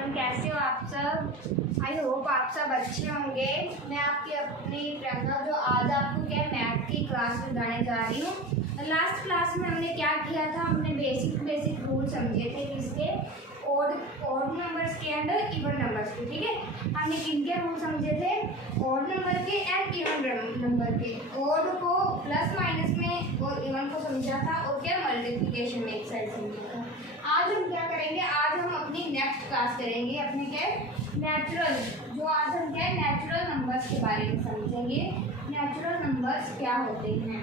Everyone, कैसे हो आप सब। आई होप आप सब अच्छे होंगे। मैं आपकी अपनी प्रियंका जो आज आपको क्या मैथ की क्लास लगाने जा रही हूँ। लास्ट क्लास में हमने क्या किया था, हमने बेसिक रूल समझे थे किसके, ओड नंबर्स के एंड इवन नंबर्स के। ठीक है, हमने किनके रूल समझे थे, ओड नंबर के एंड इवन नंबर के। ओड को प्लस माइनस में और इवन को समझा था, और क्या मल्टीप्लिकेशन में एक साइड समझा था। आज हम क्या करेंगे, आज हम अपनी नेक्स्ट क्लास करेंगे अपने क्या नेचुरल, जो आज हम क्या नेचुरल नंबर्स के बारे में समझेंगे। नेचुरल नंबर्स क्या होते हैं।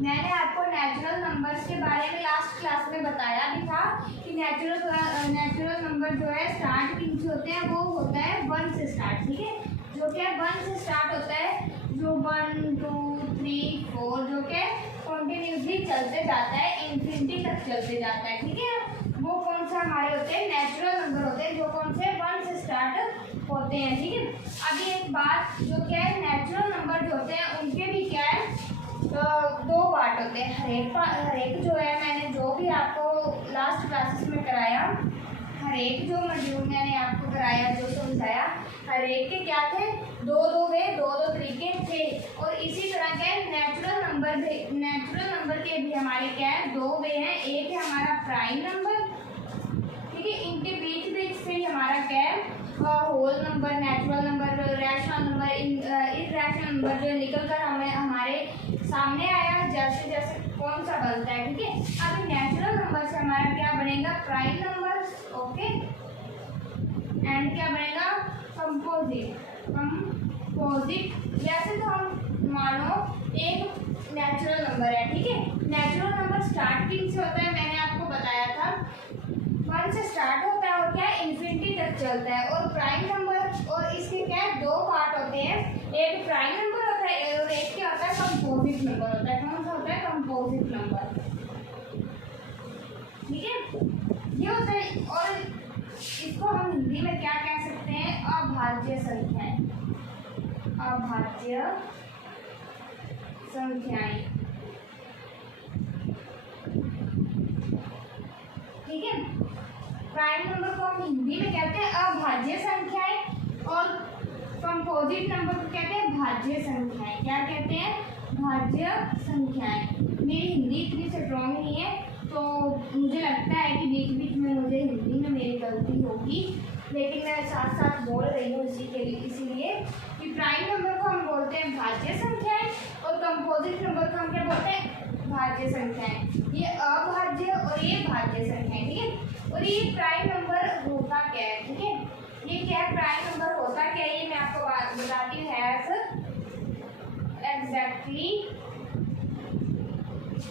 मैंने आपको नेचुरल नंबर्स के बारे में लास्ट क्लास में बताया भी था कि नेचुरल नंबर जो है स्टार्ट किन से होते हैं, वो होता है 1 से स्टार्ट। ठीक है, जो क्या 1 से स्टार्ट होता है, जो 1 2 3 4 जो क्या कंटिन्यूसली चलते जाता है, इन्फिनिटी तक चलते जाता है। ठीक है, वो कौन सा हमारे होते हैं, नेचुरल नंबर होते हैं, जो कौन से 1 से स्टार्ट होते हैं। ठीक है, अभी एक बात, जो क्या है नेचुरल नंबर जो होते हैं उनके भी क्या है तो 2 पार्ट होते हैं। हर एक जो है, मैंने जो भी आपको लास्ट क्लासेस में कराया, हर एक जो मॉड्यूल मैंने आपको कराया, जो समझाया, हर एक के क्या थे, दो तरीके थे। और इसी तरह क्या है नेचुरल नंबर के भी हमारे क्या है 2 वे हैं। एक है हमारा प्राइम नंबर, ठीक है, इनके बीच से ही हमारा क्या है whole number, natural number, rational number, irrational number जो निकल कर हमारे सामने आया, जैसे जैसे कौन सा बनता है। ठीक है, अभी नेचुरल नंबर से हमारा क्या बनेगा, प्राइम नंबर, ओके, एंड क्या बनेगा कंपोजिट। जैसे तो हम मानो एक नेचुरल नंबर है। ठीक है, नेचुरल नंबर स्टार्टिंग से होता है, मैंने आपको बताया था 1 से स्टार्ट होता है और क्या इन्फिनिटी तक चलता है। और प्राइम नंबर, और इसके क्या है 2 पार्ट होते हैं, एक प्राइम नंबर होता है और एक क्या होता है कंपोजिट नंबर होता है। कौन सा होता है, कंपोजिट नंबर। ठीक है, ये होता है, और इसको हम हिंदी में क्या कह सकते हैं, अभाज्य संख्याएं। अभाज्य संख्याएं, ठीक है। प्राइम नंबर को हम हिंदी में कहते हैं अभाज्य संख्याएं, और कंपोजिट नंबर को कहते हैं भाज्य संख्याएं। क्या कहते हैं, भाज्य संख्याएं। मेरी हिंदी इतनी स्ट्रॉन्ग नहीं है, तो मुझे लगता है कि बीच में मुझे हिंदी में मेरी गलती होगी, लेकिन मैं साथ साथ बोल रही हूँ इसीलिए कि प्राइम नंबर को हम बोलते हैं भाज्य संख्याएं, और कंपोजिट नंबर को हम क्या बोलते हैं, भाज्य संख्याएं। ये अभाज्य और ये भाज्य संख्याएं। ठीक है, और ये प्राइम नंबर होता क्या है, ठीक है, ये क्या है प्राइम नंबर होता क्या है, ये मैं आपको बताती हूँ। एग्जैक्टली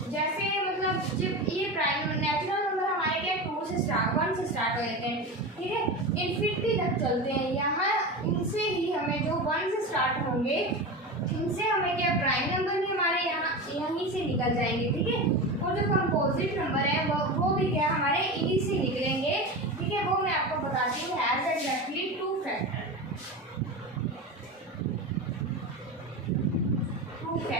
जैसे मतलब जब ये प्राइम नेचुरल नंबर हमारे क्या 1 से स्टार्ट हो जाते हैं, ठीक है, इन्फिनिटी तक चलते हैं। यहाँ इनसे ही हमें जो 1 से स्टार्ट होंगे, इनसे हमें क्या प्राइम नंबर भी हमारे यहीं से निकल जाएंगे। ठीक है, और जो कंपोजिट नंबर है वो भी क्या हमारे इन्हीं से निकलेंगे। ठीक है, वो मैं आपको बताती हूँ। Has exactly 2 factor. ठीक है,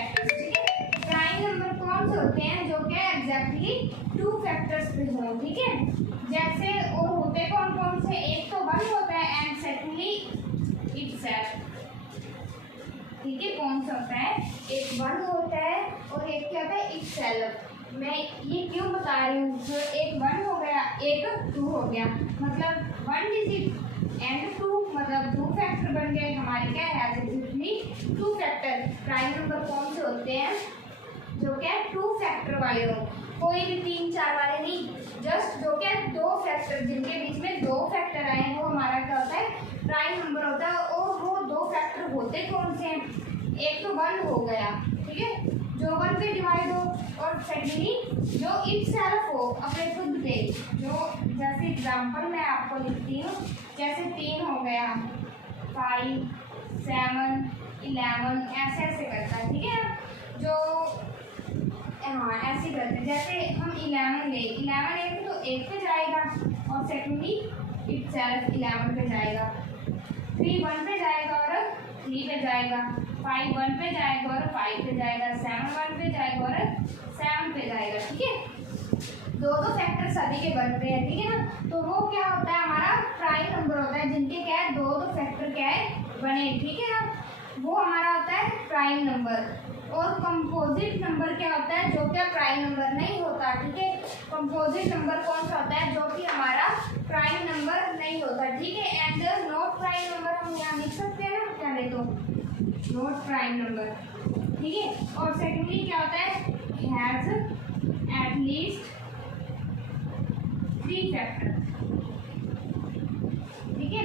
प्राइम नंबर कौन से होते हैं, जो क्या एग्जैक्टली 2 फैक्टर्स पे हों। ठीक है, जैसे और होते कौन से, एक तो 1 होता है एंड सेकंडली इटसेल्फ। ठीक है, कौन सा होता है, एक 1 होता है और एक क्या होता है इटसेल्फ। मैं ये क्यों बता रही हूँ, जो एक 1 हो गया, एक 2 हो गया, मतलब 1 डिजिट एंड 2, मतलब 2 फैक्टर बन गए हमारे क्या है एग्जैक्टली 2 फैक्टर। प्राइम नंबर कौन से होते हैं, जो क्या 2 फैक्टर वाले हो, कोई भी 3 4 वाले नहीं, जस्ट जो क्या 2 फैक्टर, जिनके बीच में 2 फैक्टर आए हैं, वो हमारा क्या होता है प्राइम नंबर होता है। और वो 2 फैक्टर होते कौन से हैं, एक तो 1 हो गया, ठीक है, जो 1 पे डिवाइड हो, और सेकेंडली जो इटसेल्फ हो अपने खुद पे, जो जैसे एग्जांपल मैं आपको लिखती हूँ, जैसे 3 हो गया, 5 7 11 ऐसे करता है। ठीक है, जो हाँ ऐसे करते हैं, जैसे हम 11 एक तो 1 पे जाएगा, और सेकेंडली इटसेल्फ 11 पे जाएगा, 3 1 पे जाएगा और 3 पे जाएगा, 5 1 पे जाएगा और 5 पे जाएगा, 7 1 पे जाएगा और 7 पे जाएगा। ठीक है, 2 फैक्टर सभी के बनते हैं। ठीक है ना, तो वो क्या होता है हमारा प्राइम नंबर होता है, जिनके क्या है दो फैक्टर क्या है बने, ठीक है ना, वो हमारा होता है प्राइम नंबर। और कंपोजिट नंबर क्या होता है, जो क्या प्राइम नंबर नहीं होता, ठीक है। कंपोजिट नंबर कौन सा होता है, जो कि हमारा प्राइम नंबर नहीं होता, ठीक है। एंड नॉट प्राइम नंबर हम यहाँ लिख सकते हैं ना, क्या ले तो नॉट प्राइम नंबर, ठीक है। और सेकेंडली क्या होता है, हैज एट लीस्ट 3 फैक्टर, ठीक है।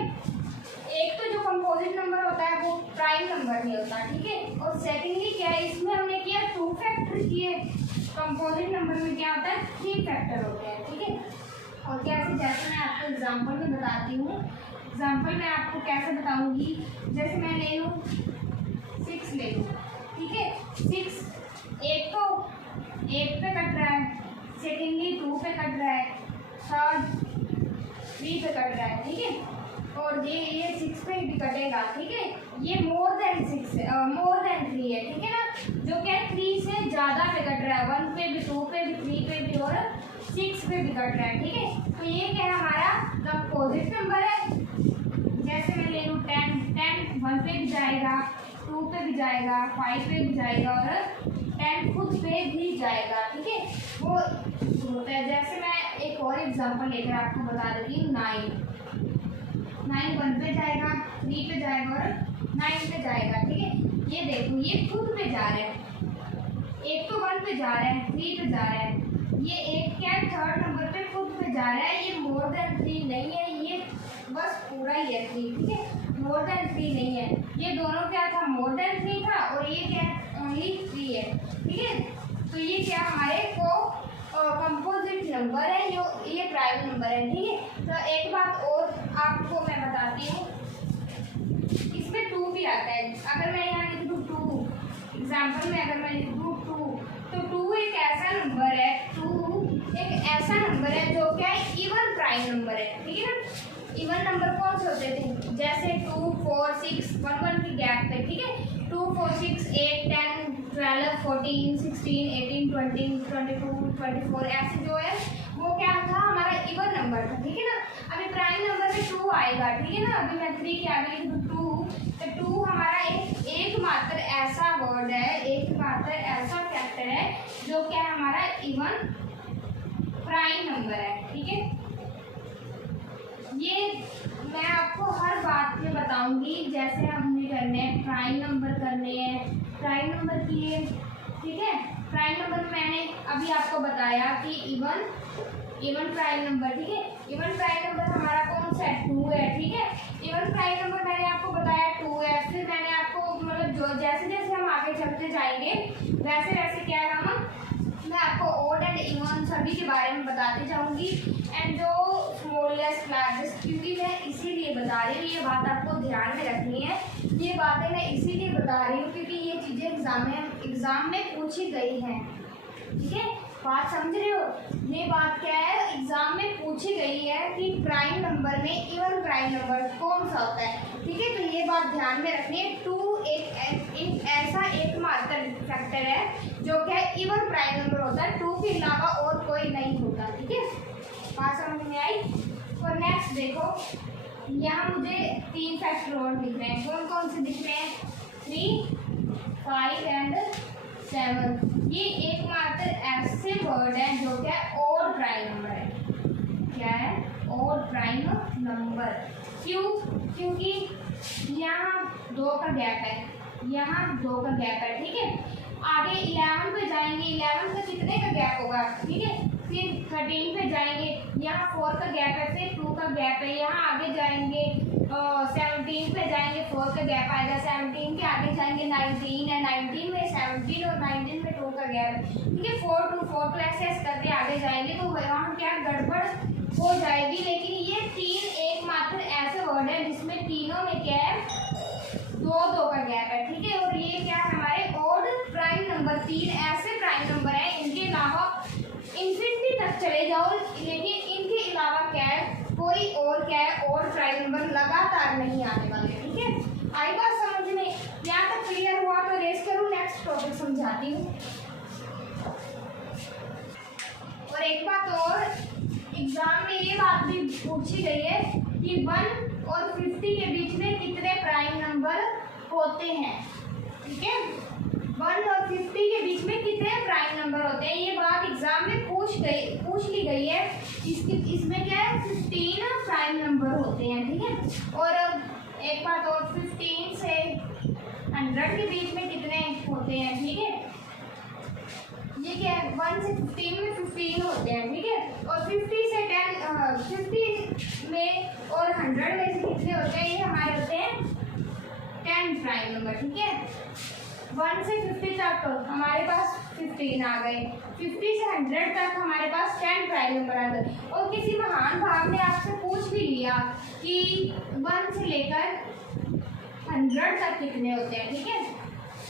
एक तो जो कंपोजिट नंबर होता है वो प्राइम नंबर नहीं होता, ठीक है। और सेकेंडली क्या है, इसमें हमने किया 2 फैक्टर किए, कंपोजिट नंबर में क्या होता है 3 फैक्टर होते हैं, ठीक है। और कैसे, जैसे मैं आपको एग्जांपल में बताती हूँ, एग्जांपल में आपको कैसे बताऊंगी, जैसे मैं ले लूँ 6 ले लूँ, ठीक है। 6 एक तो 1 पे कट रहा है, सेकेंडली 2 पे कट रहा है, थर्ड 3 पे कट रहा है, ठीक है। और ये 6 पे भी कटेगा, ठीक है। ये मोर देन 3 है, ठीक है ना, जो क्या है 3 से ज़्यादा पे कट रहा है, 1 पे भी, 2 पे भी, 3 पे भी और 6 पे भी कट रहा है, ठीक है। तो ये क्या है हमारा कंपोजिट नंबर है। जैसे मैं ले लूँ 10 1 पे भी जाएगा, 2 पे भी जाएगा, 5 पे भी जाएगा और 10 खुद पे भी जाएगा, ठीक है। वो होता है, जैसे मैं एक और एग्जांपल लेकर आपको बता देती हूँ, 9 1 पे जाएगा, 3 पे जाएगा और 9 पे जाएगा, ठीक है। ये देखो ये खुद पे जा रहे हैं, एक तो 1 पे जा रहा है, 3 पे जा रहा है, ये एक क्या है थर्ड नंबर पे खुद पे जा रहा है, ये मोर देन 3 नहीं है, ये बस पूरा ही है 3, ठीक है, मोर देन 3 नहीं है। ये दोनों क्या था, मोर देन 3 था, और ये क्या है ओनली 3 है, ठीक है। तो ये क्या हमारे को कंपोजिट नंबर है, जो ये प्राइम नंबर है, ठीक है। तो एक बात और आपको मैं बताती हूँ, इसमें 2 भी आता है। अगर मैं यहाँ लिख दूँ 2, एग्जाम्पल में अगर मैं लिख दूँ 2, तो 2 एक ऐसा नंबर है, 2 एक ऐसा नंबर है जो क्या है इवन प्राइम नंबर है, ठीक है ना। इवन नंबर कौन से होते थे, जैसे 2 4 6 1 1 की गैप पे, ठीक है। 2 4 6 8 10 12 14 16 18 20 22 24 ऐसे जो है वो क्या था हमारा इवन नंबर था, ठीक है ना। अभी प्राइम नंबर में 2 आएगा, ठीक है ना। अभी मैं 3 के आगे लिख दूँ 2, तो 2 हमारा एकमात्र ऐसा वर्ड है, एकमात्र ऐसा फैक्टर है जो क्या है हमारा इवन प्राइम नंबर है, ठीक है। ये मैं आपको हर बात में बताऊंगी, जैसे हमने करने हैं प्राइम नंबर करने हैं, प्राइम नंबर किए, ठीक है। प्राइम नंबर मैंने अभी आपको बताया कि इवन प्राइम नंबर, ठीक है। इवन प्राइम नंबर हमारा कौन सा है, 2 है, ठीक है। इवन प्राइम नंबर मैंने आपको बताया 2 है। फिर मैंने आपको मतलब जो जैसे जैसे हम आगे चलते जाएंगे वैसे वैसे क्या है मैं आपको ओड एंड इवन सभी के बारे में बताती जाऊंगी, एंड जो स्मॉलेस्ट लार्जेस्ट, क्योंकि मैं इसीलिए बता रही हूँ, ये बात आपको ध्यान में रखनी है। ये बातें मैं इसीलिए बता रही हूँ क्योंकि ये चीज़ें एग्ज़ाम में पूछी गई हैं, ठीक है। बात समझ रहे हो, ये बात क्या है एग्जाम में पूछी गई है कि प्राइम नंबर में इवन प्राइम नंबर कौन सा होता है, ठीक है। तो ये बात ध्यान में रखनी है। 2 एक ऐसा एकमात्र फैक्टर है जो क्या इवन प्राइम नंबर होता है, 2 के अलावा और कोई नहीं होता, ठीक है। बात समझ में आई। और नेक्स्ट देखो, यहाँ मुझे 3 फैक्टर और दिख रहे हैं, कौन कौन से दिख रहे हैं, 3 5 एंड 7। ये एकमात्र ऐसे वर्ड है जो क्या और प्राइम नंबर है, क्या है और प्राइम नंबर। क्यों, क्योंकि यहाँ 2 का गैप है, यहाँ 2 का गैप है, ठीक है। आगे 11 पे जाएंगे, 11 का कितने का गैप होगा, ठीक है। फिर 13 पे जाएंगे, यहाँ 4 का गैप है, फिर 2 का गैप है। यहाँ आगे जाएंगे 17 पे जाएंगे, 4 का गैप आएगा। 17 के आगे जाएंगे 19 है, 19 में 17 और 19 में 2 का गैप, ठीक है। 4 to ऐसे करते आगे जाएंगे तो वहाँ क्या गड़बड़ हो जाएगी। लेकिन ये 3 एकमात्र ऐसे वर्ड है जिसमें तीनों में क्या है 2 का गैप है, ठीक है। और ये क्या है हमारे ऑड प्राइम नंबर, 3 ऐसे प्राइम नंबर है, इनके अलावा इन्फिनिटी तक चले जाओ लेकिन इनके अलावा क्या है कोई और क्या है और प्राइम नंबर लगातार नहीं आने वाले, ठीक है। आई बात समझ में, यहाँ तक क्लियर हुआ तो रेस करूँ, नेक्स्ट टॉपिक समझाती हूँ। और एक बात और, एग्जाम में ये बात भी पूछी गई है कि 1 और 50 के बीच में कितने प्राइम नंबर होते हैं। ठीक है, 1 और 50 के बीच में कितने प्राइम नंबर होते हैं, ये बात एग्जाम में पूछ ली गई है। इसमें क्या है, 15 प्राइम नंबर होते हैं। ठीक है, और एक बात और, 15 से 100 के बीच में कितने होते हैं। ठीक है, ये क्या है, 1 से 15 में 15 होते हैं। ठीक है, और 50 से 50 में और 100 में से कितने होते हैं, ये हमारे होते हैं 10 प्राइम नंबर। ठीक है, 1 से 50 तक हमारे पास 15 आ गए, 50 से 100 तक हमारे पास 10 प्राइम नंबर आ गए। और किसी महान भाव ने आपसे पूछ भी लिया कि 1 से लेकर 100 तक कितने होते हैं। ठीक है,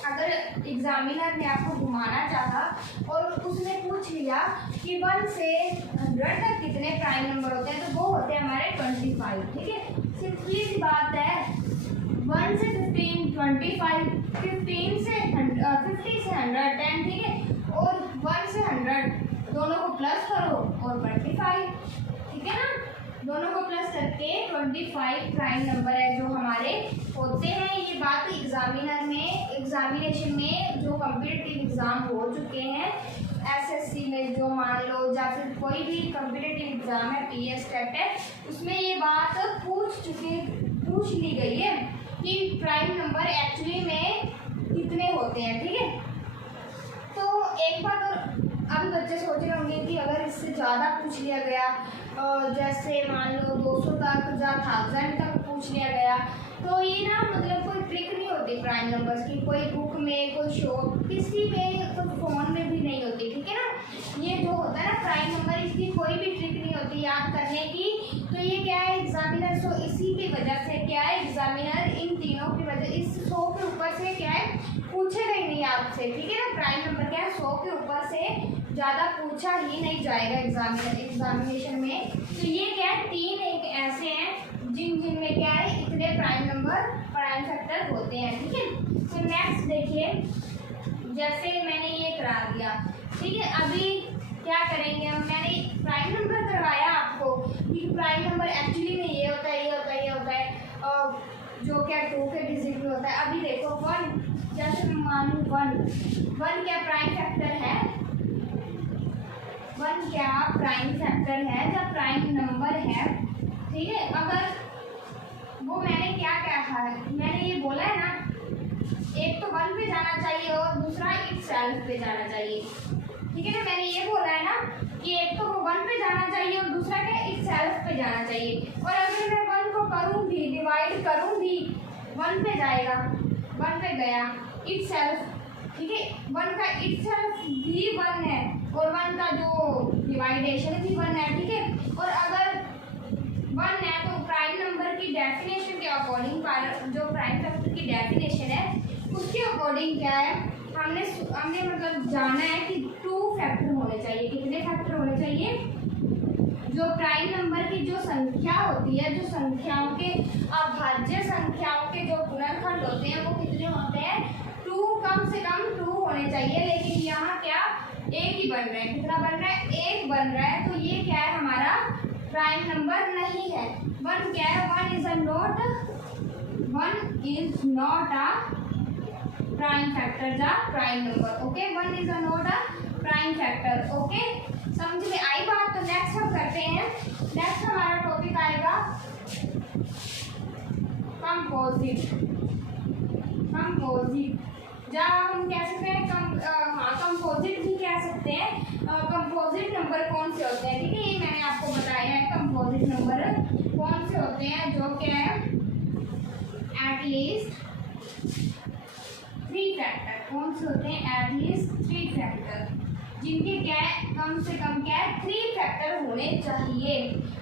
अगर एग्जामिनर ने आपको घुमाना चाहा और उसने पूछ लिया कि 1 से 100 तक कितने प्राइम नंबर होते हैं, तो वो होते हैं हमारे 25। ठीक है, सिंपली सी बात है, 1 से 15 25, 50 से 100 10। ठीक है, और 1 से 100 दोनों को प्लस करो और 25। ठीक है ना, दोनों को प्लस करके 25 प्राइम नंबर है जो हमारे होते हैं। ये बात एग्जामिनेशन में जो कॉम्पिटिटिव एग्ज़ाम हो चुके हैं, एसएससी में जो मान लो, या फिर कोई भी कॉम्पिटिटिव एग्ज़ाम है, पीएस टेट है, उसमें ये बात पूछ ली गई है कि प्राइम नंबर एक्चुअली में कितने होते हैं। ठीक है, तो एक बात और, अब बच्चे सोच रहे होंगे कि अगर इससे ज़्यादा पूछ लिया गया, जैसे मान लो 200 तक या 1000 तक पूछ लिया गया, तो ये ना मतलब कोई ट्रिक नहीं होती प्राइम नंबर्स की, कोई बुक में, कोई शो, किसी में, कोई फ़ोन में भी नहीं होती। ठीक है ना, ये जो होता है ना प्राइम नंबर, इसकी कोई भी ट्रिक नहीं होती याद करने की। तो ये क्या है, एग्जामिनर, सो इसी की वजह से क्या है, एग्जामिनर इन तीनों की वजह, इस 100 के ऊपर से क्या है, पूछेगा ही नहीं आपसे। ठीक है ना, प्राइम नंबर क्या है, 100 के ऊपर से ज़्यादा पूछा ही नहीं जाएगा एग्जामिनेशन में। तो ये क्या है, 3 एक ऐसे हैं जिनमें क्या है, इतने प्राइम नंबर, प्राइम फैक्टर होते हैं। ठीक है, तो नेक्स्ट देखिए, जैसे मैंने ये करा दिया। ठीक है, अभी क्या करेंगे हम, मैंने प्राइम नंबर करवाया आपको कि प्राइम नंबर एक्चुअली में ये होता है, ये होता है, ये होता है, जो क्या 2 के डिजिट में होता है। अभी देखो 1, जैसे मैं मानूँ 1 क्या प्राइम फैक्टर है, 1 क्या प्राइम फैक्टर है या प्राइम नंबर है। ठीक है, अगर वो मैंने क्या कहा है, मैंने ये बोला है ना, एक तो 1 पे जाना चाहिए और दूसरा इटसेल्फ पे जाना चाहिए। ठीक है ना, मैंने ये बोला है ना कि एक तो वो 1 पे जाना चाहिए और दूसरा क्या, इटसेल्फ पे जाना चाहिए। और अगर मैं 1 को करूँ भी, डिवाइड करूँ भी, 1 पे जाएगा, 1 पे गया, इटसेल्फ। ठीक है, 1 का इटसेल्फ भी 1 है और 1 का जो डिवाइडेशन भी 1 है। ठीक है, और अगर 1 है तो प्राइम नंबर की डेफिनेशन के अकॉर्डिंग, जो प्राइम फैक्टर की डेफिनेशन है उसके अकॉर्डिंग क्या है, हमने मतलब जाना है कि 2 फैक्टर होने चाहिए। कितने फैक्टर होने चाहिए, जो प्राइम नंबर की जो संख्या होती है, जो संख्याओं के अभाज्य संख्याओं के जो गुणनखंड होते हैं वो कितने होते हैं, 2, कम से कम 2 होने चाहिए। लेकिन यहाँ क्या, 1 ही बन रहा है। कितना बन रहा है, 1 बन रहा है। तो ये क्या है, हमारा प्राइम नंबर नहीं है। 1 क्या है, 1 is not a prime factor या prime number. Okay, 1 is not a prime factor. Okay, समझ में आई बात। तो नेक्स्ट हम करते हैं, नेक्स्ट हमारा टॉपिक आएगा कंपोजिट। या हम कह सकते हैं कंपोजिट भी कह सकते हैं। कंपोजिट नंबर कौन से होते हैं, ठीक है, ये मैंने आपको बताया है। कंपोजिट नंबर कौन से होते हैं, जो क्या है, एटलीस्ट 3 फैक्टर। कौन से होते हैं, एटलीस्ट 3 फैक्टर, जिनके क्या है, कम से कम क्या है, 3 फैक्टर होने चाहिए।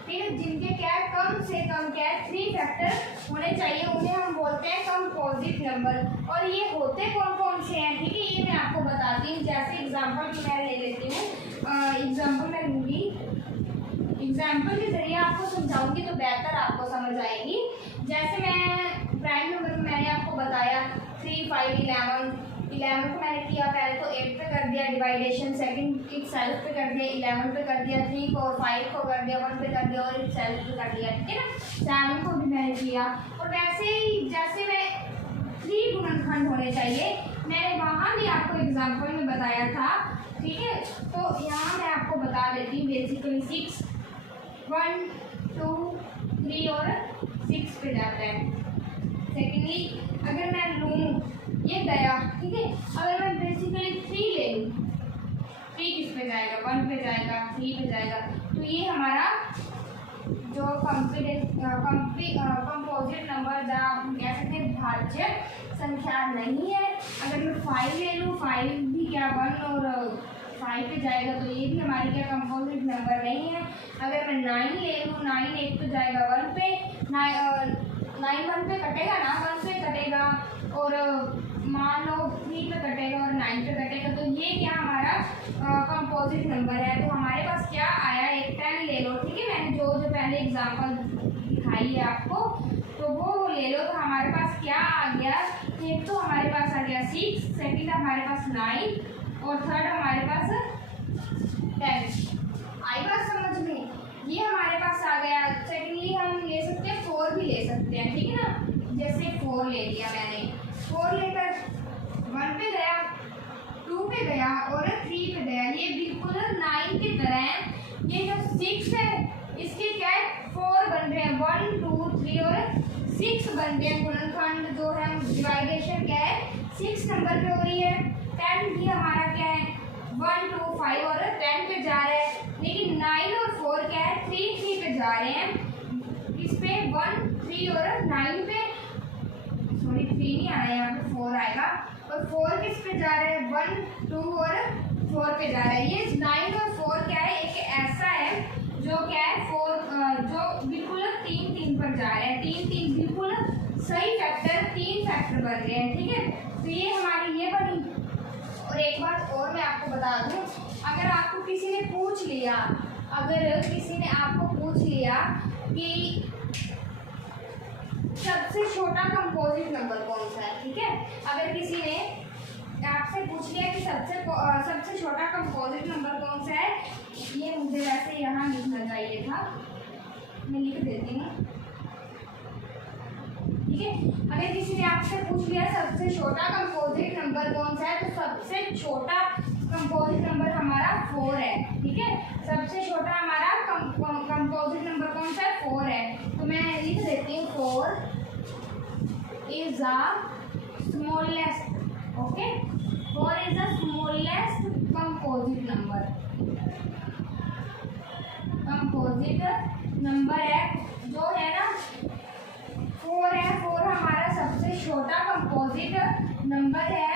ठीक है, जिनके क्या है, कम से कम क्या है, 3 फैक्टर होने चाहिए, उन्हें हम बोलते हैं कंपोजिट नंबर। और ये होते कौन कौन से हैं, ठीक है, ये मैं आपको बताती हूँ। जैसे एग्जाम्पल की मैं ले लेती हूँ, एग्जाम्पल मैं लूँगी, एग्जाम्पल के जरिए आपको समझाऊंगी तो बेहतर आपको समझ आएगी। जैसे मैं प्राइम नंबर में मैंने आपको बताया 3, 5, 11 11 को मैंने किया, पहले तो 8 पे कर दिया डिवाइडेशन, सेकंड इट सेल्फ पे कर दिया, 11 पे कर दिया, 3 को और 5 को कर दिया, 1 पे कर दिया और इट सेल्फ पे कर दिया, ठीक है ना। 7 को भी मैंने किया, और वैसे ही जैसे मैं 3 गुणनखंड होने चाहिए, मैंने वहाँ भी आपको एग्जाम्पल में बताया था, ठीक है। तो यहाँ मैं आपको बता देती हूँ बेसिकली 6, 1, 2, 3 और 6 पे जाता है। सेकेंडली अगर मैं लूँ ये गया, ठीक है, अगर मैं बेसिकली 3 ले लूँ, 3 किस पे जाएगा, 1 पे जाएगा, 3 पे जाएगा, तो ये हमारा जो कंपोजिट नंबर कह सकते हैं भाज्य संख्या नहीं है। अगर मैं 5 ले लूँ, 5 भी क्या 1 और 5 पे जाएगा, तो ये भी हमारी क्या कंपोजिट नंबर नहीं है। अगर मैं 9 ले लूँ, 9 एक तो जाएगा 1 पे, 9 1 पे कटेगा ना, 1 पे कटेगा, और मान लो 3 पे कटेगा और 9 पे कटेगा, तो ये क्या हमारा कंपोजिट नंबर है। तो हमारे पास क्या आया, एक 10 ले लो, ठीक है, मैंने जो पहले एग्जांपल दिखाई है आपको, तो वो ले लो। तो हमारे पास क्या आ गया, एक तो हमारे पास आ गया 6, सेकंड हमारे पास 9 और थर्ड हमारे पास 10। आई बात समझ में, ये हमारे पास आ गया। सेकेंडली हम ले सकते हैं 4 भी ले सकते हैं, ठीक है ना। जैसे 4 ले लिया मैंने, 4 लेकर 1 पे गया, 2 पे गया और 3 पे गया, ये बिल्कुल 9 की तरह है। ये जो 6 है इसके क्या है 4 बन रहे हैं, 1 2 3 और 6 बन रहे हैं। गुणनखंड जो है डिवाइडेशन क्या है 6 नंबर पे हो रही है। 10 भी हमारा क्या है 1 2 5 और 10 पे जा रहे हैं, लेकिन 9 और 4 क्या है 3 3 पे जा रहे हैं। इस पे 1 3 और 9 पे, सॉरी 3 नहीं आया यहाँ पे 4 आएगा, और 4 किस पे जा रहे हैं 1 2 और 4 पे जा रहा है। ये 9 और 4 क्या है, एक ऐसा है जो क्या है 4 जो बिल्कुल 3 3 पर जा रहे हैं, 3 3 बिल्कुल सही फैक्टर, 3 फैक्टर बन गए हैं, ठीक है। तो ये हमारी ये बनी। और एक बात और मैं आपको बता दूं, अगर आपको किसी ने पूछ लिया, अगर किसी ने आपको पूछ लिया कि सबसे छोटा कंपोजिट नंबर कौन सा है, ठीक है, अगर किसी ने आपसे पूछ लिया कि सबसे छोटा कंपोजिट नंबर कौन सा है, ये मुझे वैसे यहाँ लिखना चाहिए था, मैं लिख देती हूँ, ठीक है। अगर किसी ने आपसे पूछ लिया सबसे छोटा कंपोजिट नंबर कौन सा है, तो सबसे छोटा कंपोजिट नंबर हमारा 4 है, ठीक है। सबसे छोटा हमारा कंपोजिट नंबर कौन सा है 4 है, तो मैं लिख देती हूँ 4 is the smallest, okay, 4 is the smallest composite number, composite number है जो है ना 4 है, 4 हमारा सबसे छोटा कंपोजिट नंबर है,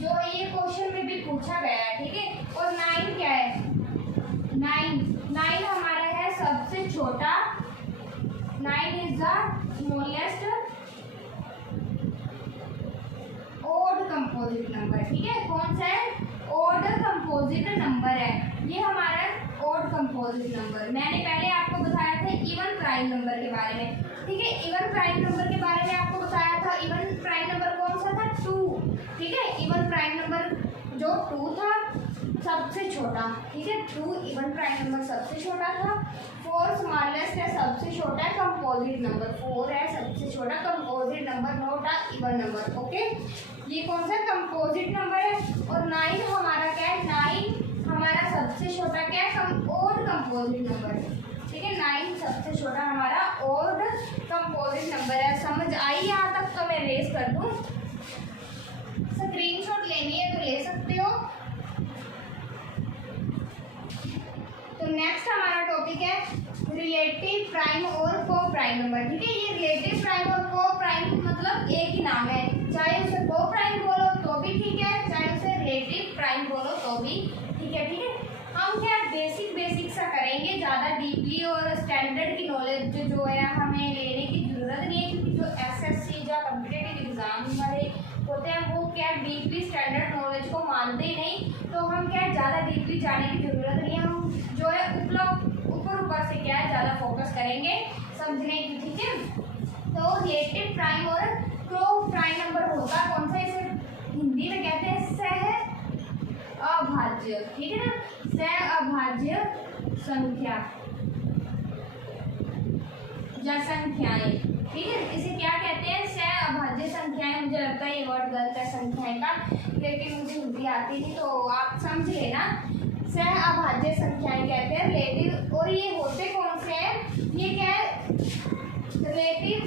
जो ये क्वेश्चन में भी पूछा गया है, ठीक है। और 9 क्या है, 9 हमारा है सबसे छोटा, 9 is the smallest odd composite number, ठीक है। कौन सा है, ओड कंपोजिट नंबर है, ये हमारा ओड कंपोजिट नंबर। मैंने पहले आपको बताया था इवन प्राइम नंबर के बारे में, ठीक है। इवन प्राइम नंबर के बारे में आपको बताया था, इवन प्राइम नंबर कौन सा था 2, ठीक है। इवन प्राइम नंबर जो 2 था सबसे छोटा, ठीक है, 2 इवन प्राइम नंबर सबसे छोटा था। 4 स्मॉलेस्ट है, सबसे छोटा है कंपोजिट नंबर, 4 है सबसे छोटा composite number, not a even number, okay. ये कौन सा कंपोजिट नंबर है। और 9 हमारा क्या है, 9 हमारा सबसे छोटा क्या है ओड कंपोजिट नंबर, ठीक है। 9 सबसे छोटा हमारा ओड कंपोजिट नंबर है। समझ आई यहाँ तक, तो मैं रेस कर दूँ, स्क्रीनशॉट लेनी है तो ले सकते हो। तो नेक्स्ट हमारा टॉपिक है रिलेटिव प्राइम और को प्राइम नंबर, ठीक है। ये रिलेटिव प्राइम और को प्राइम मतलब एक ही नाम है, चाहे उसे को प्राइम बोलो तो भी ठीक है, चाहे उसे रिलेटिव प्राइम बोलो तो भी ठीक है, ठीक है। हम क्या बेसिक सा करेंगे, ज़्यादा डीपली और स्टैंडर्ड की नॉलेज जो है हमें लेने की ज़रूरत नहीं है, क्योंकि जो एसएससी या कॉम्पिटिटिव एग्जाम वाले होते हैं वो क्या डीपली स्टैंडर्ड नॉलेज को मानते ही नहीं, तो हम क्या ज़्यादा डीपली जाने की ज़रूरत नहीं है। हम जो है ऊपर से क्या है ज़्यादा फोकस करेंगे समझने की, ठीक है। तो रिलेटिव प्राइम और को प्राइम नंबर होता कौन सा, इसे हिंदी में कहते हैं सह अभाज्य, ठीक है ना, सह अभाज्य संख्या या संख्याएं, ठीक है। इसे क्या कहते हैं? सह अभाज्य संख्याएं। मुझे लगता है ये वर्ड गलत है संख्याएं का, लेकिन मुझे हिंदी आती थी तो आप समझ लेना। सह अभाज्य संख्याएं कहते हैं रिलेटिव, और ये होते कौन से हैं? ये क्या है? रिलेटिव,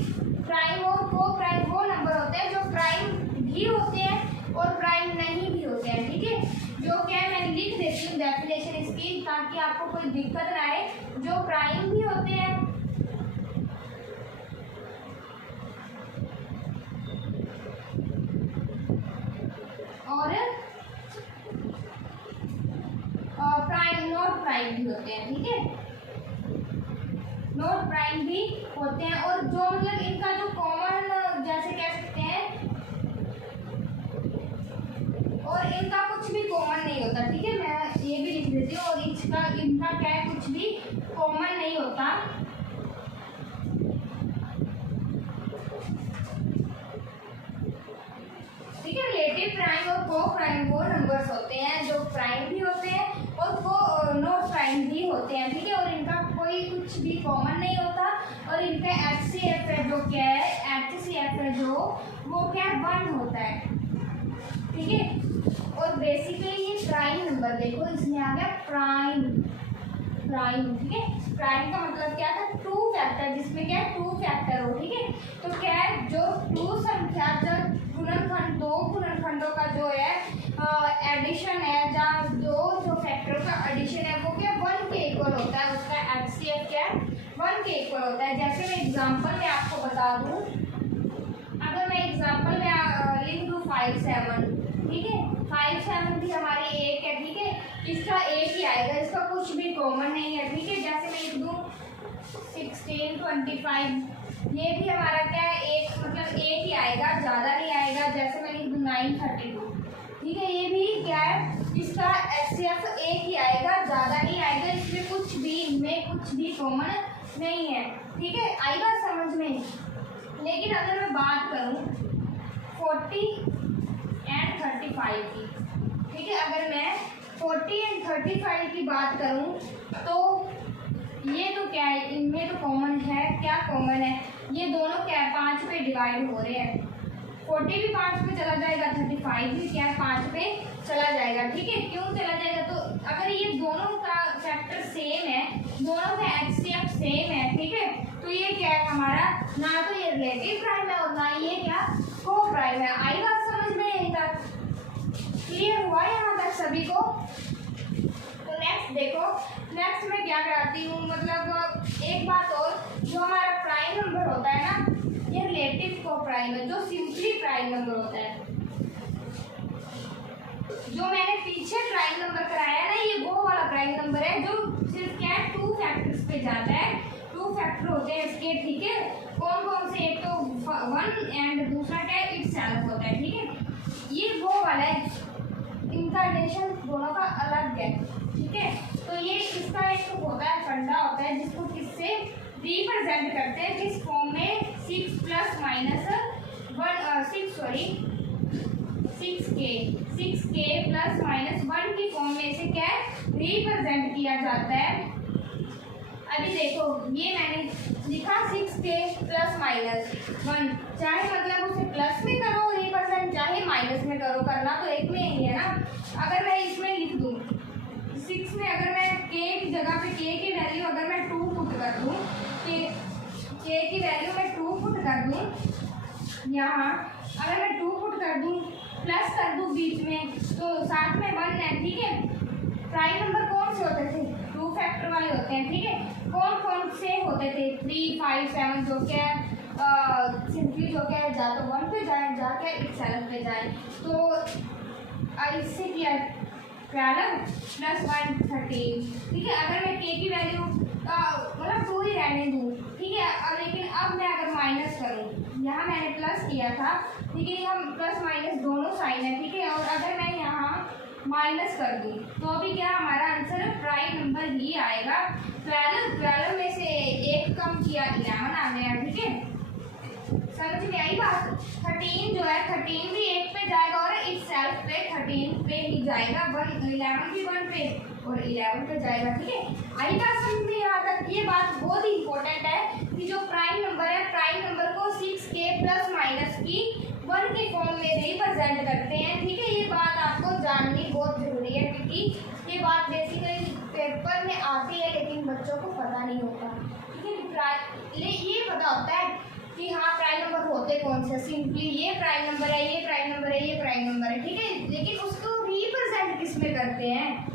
प्राइम और को प्राइम वो नंबर होते हैं जो प्राइम भी होते हैं और प्राइम नहीं भी होते हैं, ठीक है। जो क्या है, मैंने लिख देती हूँ डेफिनेशन इसकी, ताकि आपको कोई दिक्कत ना आए। जो प्राइम भी होते हैं और प्राइम नॉट प्राइम भी होते हैं, ठीक है, नॉट प्राइम भी होते हैं। और जो मतलब इनका जो कॉमन जैसे कह सकते हैं, और इनका कुछ भी कॉमन नहीं होता, ठीक है, मैं ये भी लिख देती हूँ। और इनका क्या है, कुछ भी कॉमन नहीं होता, ठीक है। रिलेटिव प्राइम और को प्राइम वो नंबर्स होते हैं जो प्राइम भी होते हैं और को नॉट प्राइम भी होते हैं, ठीक है। और इनका कोई कुछ भी कॉमन नहीं होता। और इनका HCF है जो क्या है, HCF है जो वो क्या 1 होता है, ठीक है। और बेसिकली ये प्राइम नंबर, देखो इसमें आ गया प्राइम, ठीक है। प्राइम का मतलब क्या था? 2 फैक्टर, जिसमें क्या है 2 फैक्टर हो, ठीक है। तो क्या है, जो 2 संख्या जब गुणनखंड, 2 गुणनखंडों का जो है एडिशन है, जहाँ जो फैक्टर का एडिशन है वो क्या 1 के इक्वल होता है, उसका HCF क्या है 1 के इक्वल होता है। जैसे मैं एग्जांपल में आपको बता दूं, अगर मैं एग्जांपल में लिख दूं 5 7, ठीक है, 5 7 भी हमारी एक है, ठीक है, इसका एक ही आएगा, इसका कुछ भी कॉमन नहीं है, ठीक है। जैसे मैं लिख दूं 16 25, ये भी हमारा क्या है, एक मतलब एक ही आएगा, ज़्यादा नहीं आएगा। जैसे मैं लिख दूं 9 32, ठीक है, ये भी क्या है, इसका HCF एक ही आएगा, ज़्यादा नहीं आएगा, इसमें कुछ भी कॉमन नहीं है, ठीक है। आएगा समझ में। लेकिन अगर मैं बात करूं 40 और 35 की, ठीक है, अगर मैं 40 और 35 की बात करूं तो ये तो क्या है, इनमें तो कॉमन है, क्या कॉमन है, ये दोनों क्या है 5 पे डिवाइड हो रहे हैं। 40 भी 5 पे चला जाएगा, 35 भी क्या है 5 पे चला जाएगा, ठीक है। क्यों चला जाएगा? तो अगर ये दोनों का फैक्टर सेम है, दोनों का HCF सेम है, ठीक है, तो ये क्या है हमारा, ना तो ये रिलेटिव प्राइम है और ना ये क्या को प्राइम है। आई बात समझ में? यहीं तक क्लियर हुआ यहाँ तक सभी को? तो नेक्स्ट देखो, नेक्स्ट मैं क्या कराती हूँ, मतलब एक बात और, जो हमारा प्राइम नंबर होता है ना, ये रिलेटिव को प्राइम है, जो सिंपली प्राइम नंबर होता है। जो मैंने पीछे प्राइम नंबर कराया ना, ये वो वाला प्राइम नंबर है जो सिर्फ क्या है 2 फैक्टर्स पे जाता है, 2 फैक्टर होते हैं इसके, ठीक है। कौन कौन से? एक तो 1 एंड दूसरा क्या है इटसेल्फ होता है, ठीक है। ये वो वाला है, इनका रिलेशन दोनों का अलग है, ठीक है। तो ये इसका एक तो होता है फंडा होता है, जिसको किससे रिप्रेजेंट करते हैं, किस फॉर्म में 6 plus minus 6k plus minus 1 की फॉर्म में इसे क्या है रिप्रेजेंट किया जाता है। अभी देखो ये मैंने लिखा 6k प्लस माइनस 1, चाहे मतलब उसे प्लस में करो रिप्रेजेंट, चाहे माइनस में करो, करना तो एक में ही है ना। अगर मैं इसमें लिख दूँ 6 में, अगर मैं k की जगह पे k की वैल्यू अगर मैं 2 पुट कर दूँ, k की वैल्यू मैं 2 पुट कर दूँ यहाँ, अगर मैं 2 पुट कर दूँ प्लस कर दूँ बीच में, तो साथ में 1 है, ठीक है। प्राइम नंबर कौन से होते थे? 2 फैक्टर वाले होते हैं, ठीक है। कौन कौन से होते थे? 3 5 7, जो क्या सिंपली जो क्या है, जा तो 1 पे जाए, जा क्या इटसेल्फ पे जाए। तो इससे क्या 12 प्लस 1 13, ठीक है। अगर मैं k की वैल्यू मतलब 2 ही रहने दूँ, ठीक है। लेकिन अब मैं अगर माइनस करूँ, यहाँ मैंने प्लस किया था, ठीक है, हम प्लस माइनस दोनों साइन है, ठीक है। और अगर मैं यहाँ माइनस कर दूँ तो अभी क्या हमारा आंसर प्राइम नंबर ही आएगा। 12 में से एक कम किया 11 आ गया, ठीक है। समझ में आई बात? 13 जो है 13 भी 1 पे जाएगा और इस सेल्फ पे 13 पे ही जाएगा, 11 भी 1 पे और 11 पे जाएगा। ठीक है, आई बात समझ में? यहाँ तक ये बात बहुत ही इंपॉर्टेंट है कि जो प्राइम नंबर है, प्राइम नंबर को 6k प्लस माइनस की 1 के फॉर्म में रिप्रेजेंट करते हैं। ठीक है, ये बात आपको जाननी बहुत जरूरी है क्योंकि ये बात बेसिकली पेपर में आती है लेकिन बच्चों को पता नहीं होता। ठीक है, ये पता होता है कि हाँ प्राइम नंबर होते कौन से, सिंपली ये प्राइम नंबर है, ये प्राइम नंबर है, ये प्राइम नंबर है। ठीक है, लेकिन उसको रिप्रेजेंट किस में करते हैं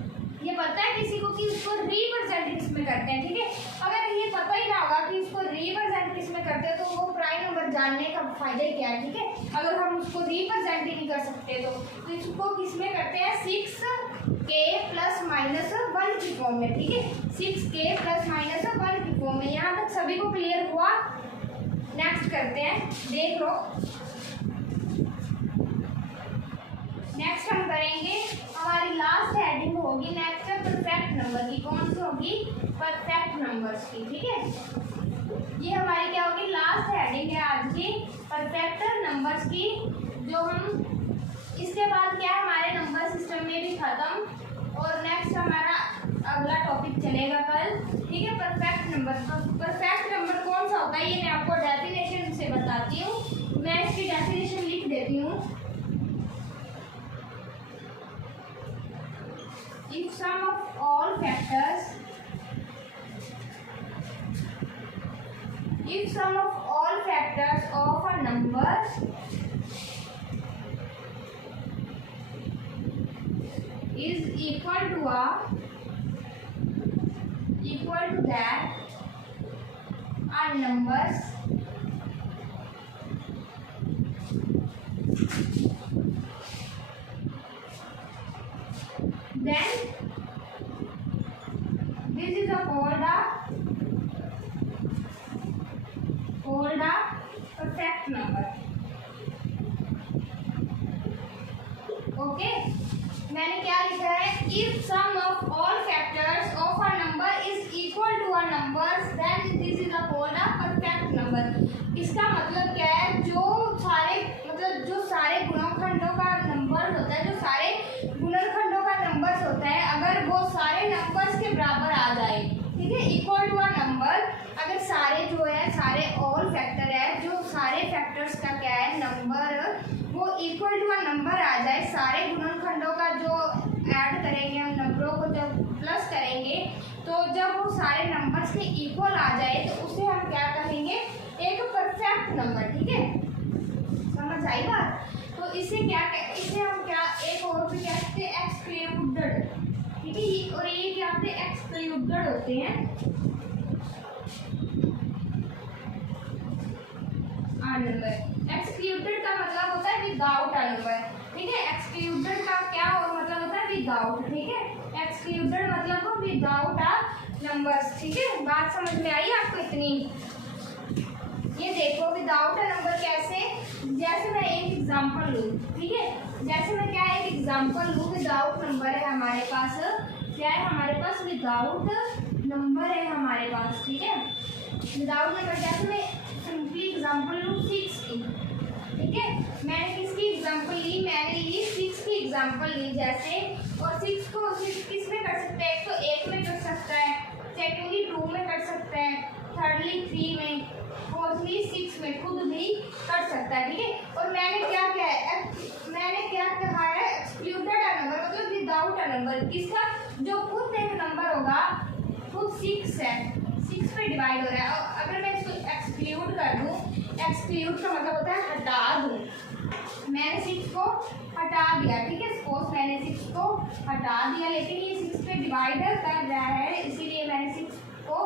ये पता है किसी को कि उसको रिप्रेजेंट किस में करते हैं। ठीक है, अगर ये पता ही ना होगा कि उसको रिप्रेजेंट किस में करते हैं तो वो प्राइम नंबर जानने का फायदा ही क्या है। ठीक है, अगर हम उसको रिप्रेजेंट ही नहीं कर सकते तो इसको किस में करते हैं, 6k प्लस माइनस 1 की फॉर्म में। ठीक है, 6k प्लस माइनस 1 की फॉर्म में। यहाँ तक सभी को क्लियर हुआ? नेक्स्ट करते हैं, देख लो। नेक्स्ट हम करेंगे, हमारी लास्ट हेडिंग होगी नेक्स्ट परफेक्ट नंबर की। कौन सी होगी? परफेक्ट नंबर्स की। ठीक है, ये हमारी क्या होगी, लास्ट हेडिंग है आज की, परफेक्ट नंबर्स की। जो हम इसके बाद क्या हमारे नंबर सिस्टम में भी खत्म और नेक्स्ट हमारा अगला टॉपिक चलेगा कल। ठीक है, परफेक्ट नंबर। परफेक्ट नंबर कौन सा होता है ये मैं आपको डेफिनेशन से बताती हूँ। मैं इसकी डेफिनेशन लिख देती हूँ। If sum of all factors of a number is equal to that are numbers then this is called a perfect number. Okay, मैंने क्या लिखा है, if sum of all factors of a number is equal to a numbers then this is called a perfect number. इसका मतलब क्या है, जो सारे गुणनखंडों का नंबर होता है, जो सारे गुणनखंडों का नंबर्स होता है, अगर वो सारे नंबर्स के बराबर आ जाए। ठीक है, इक्वल टू अ नंबर, अगर सारे जो है सारे ऑल फैक्टर है, जो सारे फैक्टर्स का क्या है नंबर, वो इक्वल टू अ नंबर आ जाए, सारे गुणनखंडों का जो ऐड करेंगे हम नंबरों को जब प्लस करेंगे तो जब वो सारे नंबर्स के इक्वल आ जाए तो उसे हम क्या कहेंगे, एक परफेक्ट नंबर। ठीक है, समझ आई बात? तो इसे हम क्या एक और भी कहते हैं एक्सक्लूडेड। ठीक है, और ये क्या होते हैं, एक्सक्लूडेड होते हैं आ नंबर। एक्सक्लूडेड का मतलब होता है विदाउट अ नंबर। ठीक है, एक्सक्लूडेड का क्या और मतलब होता है विदाउट। ठीक है, एक्सक्लूडेड मतलब विदाउट अ नंबर्स। ठीक है, बात समझ में आई आपको इतनी? ये देखो विदाउट अ नंबर कैसे, जैसे मैं एक एग्जांपल लूँ। ठीक है, जैसे मैं क्या एक एग्जांपल लूँ, विदाउट नंबर है हमारे पास, क्या है हमारे पास, विदाउट नंबर है हमारे पास। ठीक है, विदाउट नंबर, जैसे मैं सिंपली एग्जांपल लूँ 6 की। ठीक है, मैंने किसकी एग्जांपल ली, मैंने ली 6 की एग्जांपल ली जैसे, और 6 को 6 किस में कर सकते हैं, तो 1 में कर सकता है, सेकेंडली 2 में कर सकता है, थर्डली 3 में, फोर्थली 6 में खुद भी कर सकता है। ठीक है, और मैंने क्या कहा है एक्सक्लूडेड अ नंबर मतलब विदाउट अ नंबर। किसका, जो खुद एक नंबर होगा, खुद 6 है, 6 पे डिवाइड हो रहा है, और अगर मैं इसको एक्सक्लूड कर दूँ, एक्सक्लूड का मतलब होता है हटा दूँ। मैंने 6 को हटा दिया। ठीक है, सपोज मैंने 6 को हटा दिया, लेकिन ये 6 पे डिवाइड कर रहा है, इसीलिए मैंने 6 को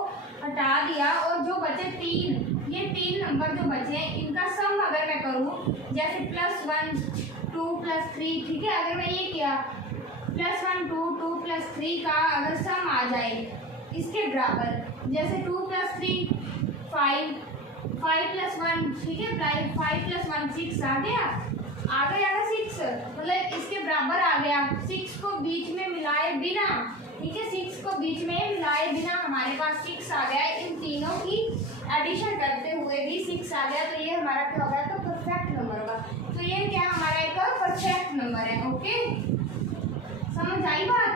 हटा दिया, और जो बचे 3, ये 3 नंबर जो बचे हैं इनका सम अगर मैं करूँ, जैसे +1 2 + 3। ठीक है, अगर मैं ये किया +1 2 2 + 3 का अगर सम आ जाए इसके बराबर, जैसे 2 + 3 5 5 + 1। ठीक है, 5 + 1 6 आ गया ना 6, मतलब इसके बराबर आ गया। 6 को बीच में मिलाए बिना, ठीक है, 6 को बीच में मिलाए बिना हमारे पास 6 आ गया। इन तीनों की एडिशन करते हुए भी 6 आ गया तो ये हमारा क्या होगा, तो परफेक्ट नंबर होगा। तो ये क्या हमारा एक परफेक्ट नंबर है। ओके, समझ आई बात?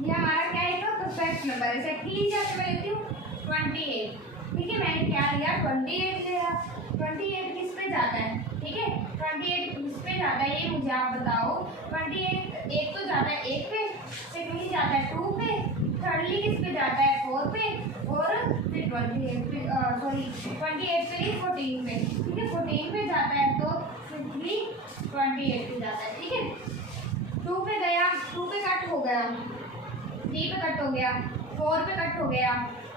ये हमारा क्या है, एक परफेक्ट नंबर है। सेकंड जैसे मैं लेती हूँ 28, ठीक है, मैंने क्या लिया 28 लिया। 28 किस पे जाता है, ठीक है, 28 किस पे जाता है ये मुझे आप बताओ। 28 एक तो जाता है 1 पे, सेकंडली जाता है 2 पे, थर्डली किस पे जाता है 4 पे, और फिर 28 पे 28 पे नहीं 14 पे, ठीक है, 14 पे जाता है तो फिफ्थली 28 पे जाता है, ठीक है। 2 पे गया, 2 पे कट हो गया, 3 पे कट हो गया, 4 पे कट हो गया,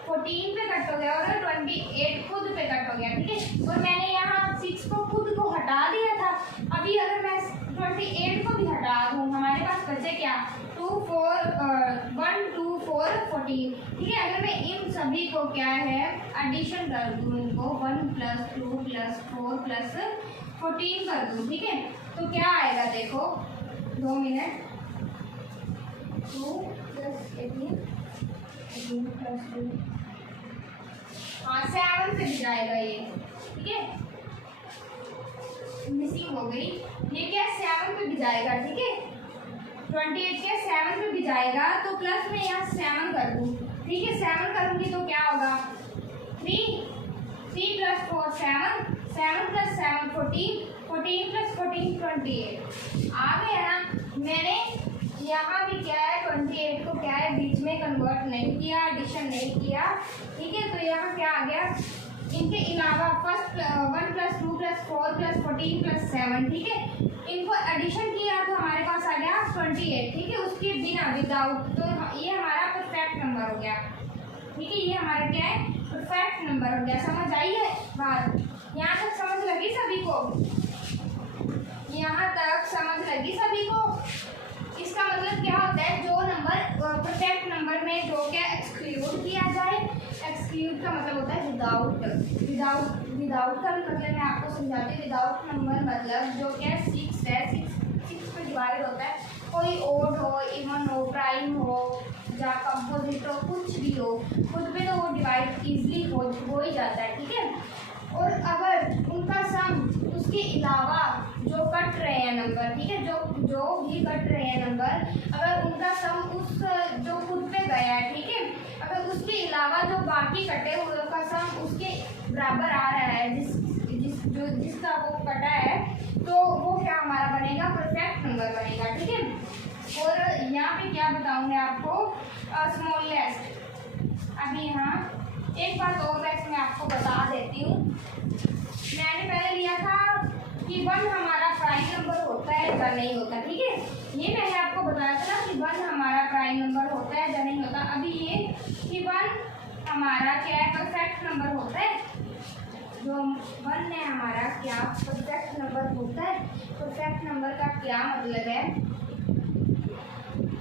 14 पे कट हो गया और 28 खुद पे कट हो गया, ठीक है। और मैंने यहाँ 6 को खुद को हटा दिया था। अभी अगर मैं 28 को भी हटा दूँ, हमारे पास बचे क्या 2 4 1 2 4 14, ठीक है। अगर मैं इन सभी को क्या है एडिशन कर दूँ, इनको 1 + 2 + 4 + 14 कर दूँ, ठीक है, तो क्या आएगा देखो, 2 मिनट, 2 + 18 + 2, हाँ 7 से भी जाएगा ये, ठीक है, मिसिंग हो गई, ये क्या 7 पे भी जाएगा, ठीक है, 28 के 7 पे भी जाएगा, तो प्लस में यहाँ 7 कर दूँ, ठीक है, 7 करूँगी तो क्या होगा 3 + 4 7 7 + 7 14 14 + 14 28 आ गया ना। मैंने यहाँ भी क्या है 28 को क्या है बीच में कन्वर्ट नहीं किया, एडिशन नहीं किया, ठीक है, तो यहाँ क्या आ गया, इनके अलावा फर्स्ट 1 + 2 + 4 + 14 + 7, ठीक है, इनको एडिशन किया तो हमारे पास आ गया 28, ठीक है, उसके बिना विदाउट, तो ये हमारा परफेक्ट नंबर हो गया, ठीक है, ये हमारा क्या है परफेक्ट नंबर हो गया। समझ आई है बात? यहाँ तक समझ लगी सभी को? यहाँ तक समझ लगी सभी को? इसका मतलब क्या होता है, जो नंबर परफेक्ट नंबर में जो क्या एक्सक्लूड किया जाए, एक्सक्लूड का मतलब होता है विदाउट, विदाउट का मतलब मैं आपको समझाती हूँ। विदाउट नंबर मतलब जो क्या 6 है, 6 पे डिवाइड होता है, कोई ओड हो, इवन हो, प्राइम हो या कंपोजिट हो, कुछ भी हो, खुद पे तो वो डिवाइड इजीली हो ही जाता है, ठीक है। और अगर उनका सम उसके अलावा जो कट रहे हैं नंबर, ठीक है, जो भी कट रहे हैं नंबर, अगर उनका सम उस जो खुद पे गया है, ठीक है, अगर उसके अलावा जो बाकी कटे हुए का सम उसके बराबर आ रहा है, जिसका वो कटा है, तो वो क्या हमारा बनेगा परफेक्ट नंबर बनेगा, ठीक है। और यहाँ पे क्या बताऊंगे आपको, स्मॉलेस्ट। अभी यहाँ एक बात और वैसे मैं आपको बता देती हूँ, मैंने पहले लिया था कि 1 हमारा प्राइम नंबर होता है या नहीं होता, ठीक है, ये मैंने आपको बताया था ना कि 1 हमारा प्राइम नंबर होता है या नहीं होता। अभी ये कि 1 हमारा क्या है परफेक्ट नंबर होता है, जो 1 है हमारा क्या परफेक्ट नंबर होता है। परफेक्ट नंबर का क्या मतलब है,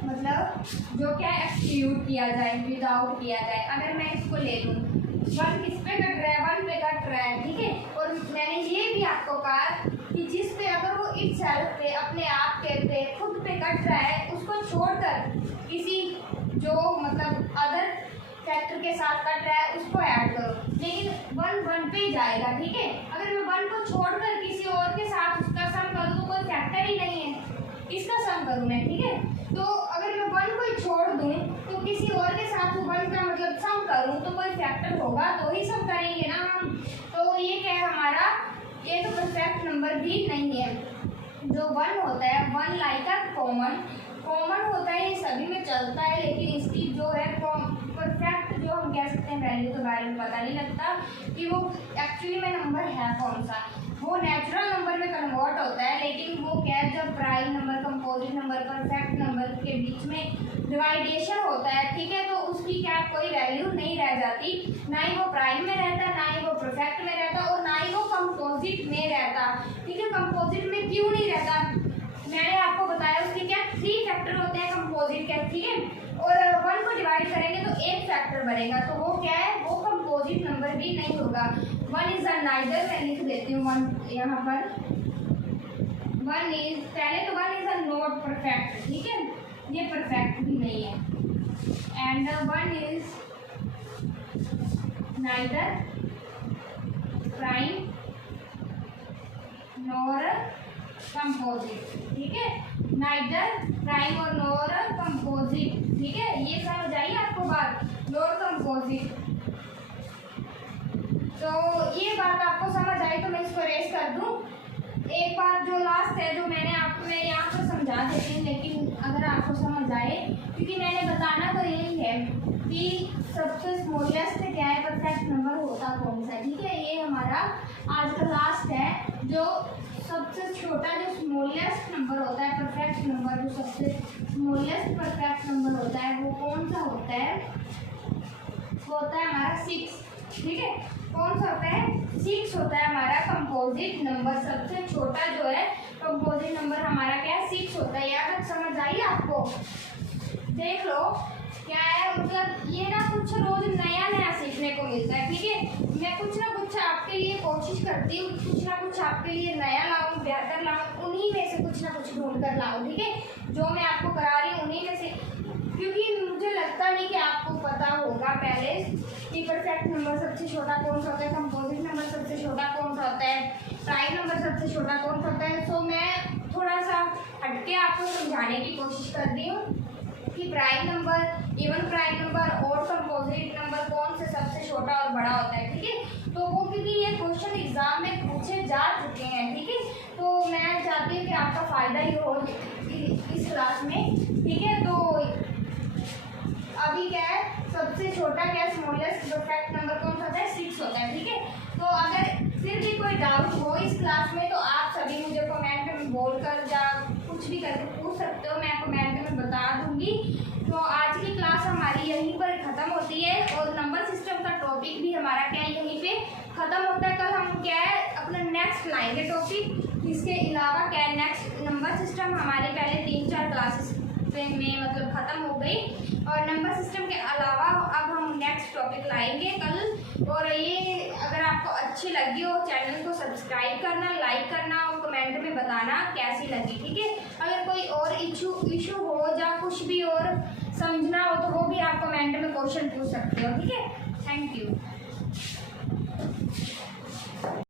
मतलब जो क्या एक्सक्लूड किया जाए, विदाउट किया जाए। अगर मैं इसको ले लूँ 1 किस पे कट रहा है, 1 पे कट रहा है, ठीक है, और मैंने ये भी आपको कहा कि जिस पे अगर वो इटसेल्फ पे अपने आप पे खुद पे कट रहा है, उसको छोड़कर किसी जो मतलब अदर फैक्टर के साथ कट रहा है उसको ऐड करो, लेकिन 1 पे ही जाएगा, ठीक है। अगर मैं 1 को छोड़कर किसी और के साथ उसका सम करूँ तो कोई फैक्टर ही नहीं है, इसका सम करूँ मैं, ठीक है। तो अगर मैं 1 को ही छोड़ दूँ तो किसी और के साथ 1 का मतलब सम करूँ तो कोई फैक्टर होगा तो ही सम करेंगे ना हम। तो ये क्या है हमारा, ये तो परफेक्ट नंबर भी नहीं है। जो 1 होता है 1 लाइक अ कॉमन होता है, ये सभी में चलता है, लेकिन इसकी जो है परफेक्ट जो हम कह सकते हैं वैल्यू के बारे में पता नहीं लगता कि वो एक्चुअली में नंबर है कौन सा। वो नेचुरल नंबर में कन्वर्ट होता है, लेकिन वो क्या है जब prime number, composite number, perfect number के बीच में डिवाइडेशन होता है, ठीक है, तो उसकी क्या कोई वैल्यू नहीं रह जाती, ना ही वो प्राइम में रहता, ना ही वो परफेक्ट में रहता, और ना ही वो कंपोजिट में रहता, ठीक है। कंपोजिट में क्यों नहीं रहता, मैंने आपको बताया उसके क्या 3 फैक्टर होते हैं कंपोजिट के, ठीक है, और 1 को डिवाइड करेंगे तो 1 फैक्टर बनेगा, तो वो क्या है वो कंपोजिट नंबर भी नहीं होगा। 1 इज अ नाइदर, मैं लिख देती हूँ 1 यहाँ पर, 1 इज पहले तो 1 इज अ नॉट परफेक्ट, ठीक है, ये परफेक्ट भी नहीं है, and 1 is neither prime nor composite, ठीक है, नाइदर प्राइम और नॉर कंपोजिट, ठीक है, ये समझ आई आपको बात, नॉर कंपोजिट। तो ये बात आपको समझ आई तो मैं इसको रेस कर दूं। एक बात जो लास्ट है जो मैंने आपको मैं यहाँ पर समझा देती हूँ, लेकिन अगर आपको समझ आए, क्योंकि मैंने बताना तो यही है कि सबसे स्मॉलेस्ट क्या है, परफेक्ट नंबर होता कौन सा है, ठीक है। ये हमारा आज का लास्ट है, जो सबसे छोटा जो स्मॉलेस्ट नंबर होता है, परफेक्ट नंबर जो सबसे स्मॉलेस्ट परफेक्ट नंबर होता है वो कौन सा होता है, वो होता है हमारा 6, ठीक है। कौन सा होता है, 6 होता है हमारा कंपोजिट नंबर, सबसे छोटा जो है कंपोजिट नंबर हमारा क्या है, 6 होता है। यार समझ आई आपको, देख लो क्या है, मतलब ये ना कुछ रोज नया नया सीखने को मिलता है, ठीक है। मैं कुछ ना कुछ आपके लिए कोशिश करती हूँ, कुछ ना कुछ आपके लिए नया लाऊं, बेहतर लाऊं, उन्हीं में से कुछ ना कुछ ढूंढ कर लाऊं, ठीक है। जो मैं आपको करा रही हूँ उन्हीं में से, क्योंकि मुझे लगता नहीं कि आपको पता होगा पहले कि परफेक्ट नंबर सबसे छोटा कौन सा होता है, कंपोजिट नंबर सबसे छोटा कौन सा होता है, प्राइम नंबर सबसे छोटा कौन सा होता है। तो मैं थोड़ा सा हटके आपको समझाने की कोशिश कर रही हूँ कि prime number, even prime number और कंपोजिट नंबर कौन से सबसे छोटा और बड़ा होता है, ठीक है। तो वो क्योंकि ये क्वेश्चन एग्जाम में पूछे जा चुके हैं, ठीक है, तो मैं चाहती हूँ कि आपका फ़ायदा ही हो इस क्लास में, ठीक है। तो अभी क्या है, सबसे छोटा क्या है, स्मॉलेस्ट परफेक्ट नंबर कौन सा होता है, 6 होता है, ठीक है। तो अगर फिर भी कोई डाउट हो इस क्लास में तो आप सभी मुझे कमेंट में बोलकर या कुछ भी करके पूछ सकते हो, मैं कमेंट में बता दूंगी। तो आज की क्लास हमारी यहीं पर ख़त्म होती है और नंबर सिस्टम का टॉपिक भी हमारा क्या है यहीं पे ख़त्म होता है। कल हम क्या है अपना नेक्स्ट लाएंगे टॉपिक, इसके अलावा क्या है नेक्स्ट नंबर सिस्टम हमारे पहले 3-4 क्लासेस में मतलब ख़त्म हो गई, और नंबर सिस्टम के अलावा अब हम नेक्स्ट टॉपिक लाएंगे कल। और ये अगर आपको अच्छी लगी हो चैनल को सब्सक्राइब करना, लाइक करना और कमेंट में बताना कैसी लगी, ठीक है। अगर कोई और इशू हो या कुछ भी और समझना हो तो वो भी आप कमेंट में क्वेश्चन पूछ सकते हो, ठीक है। Thank you.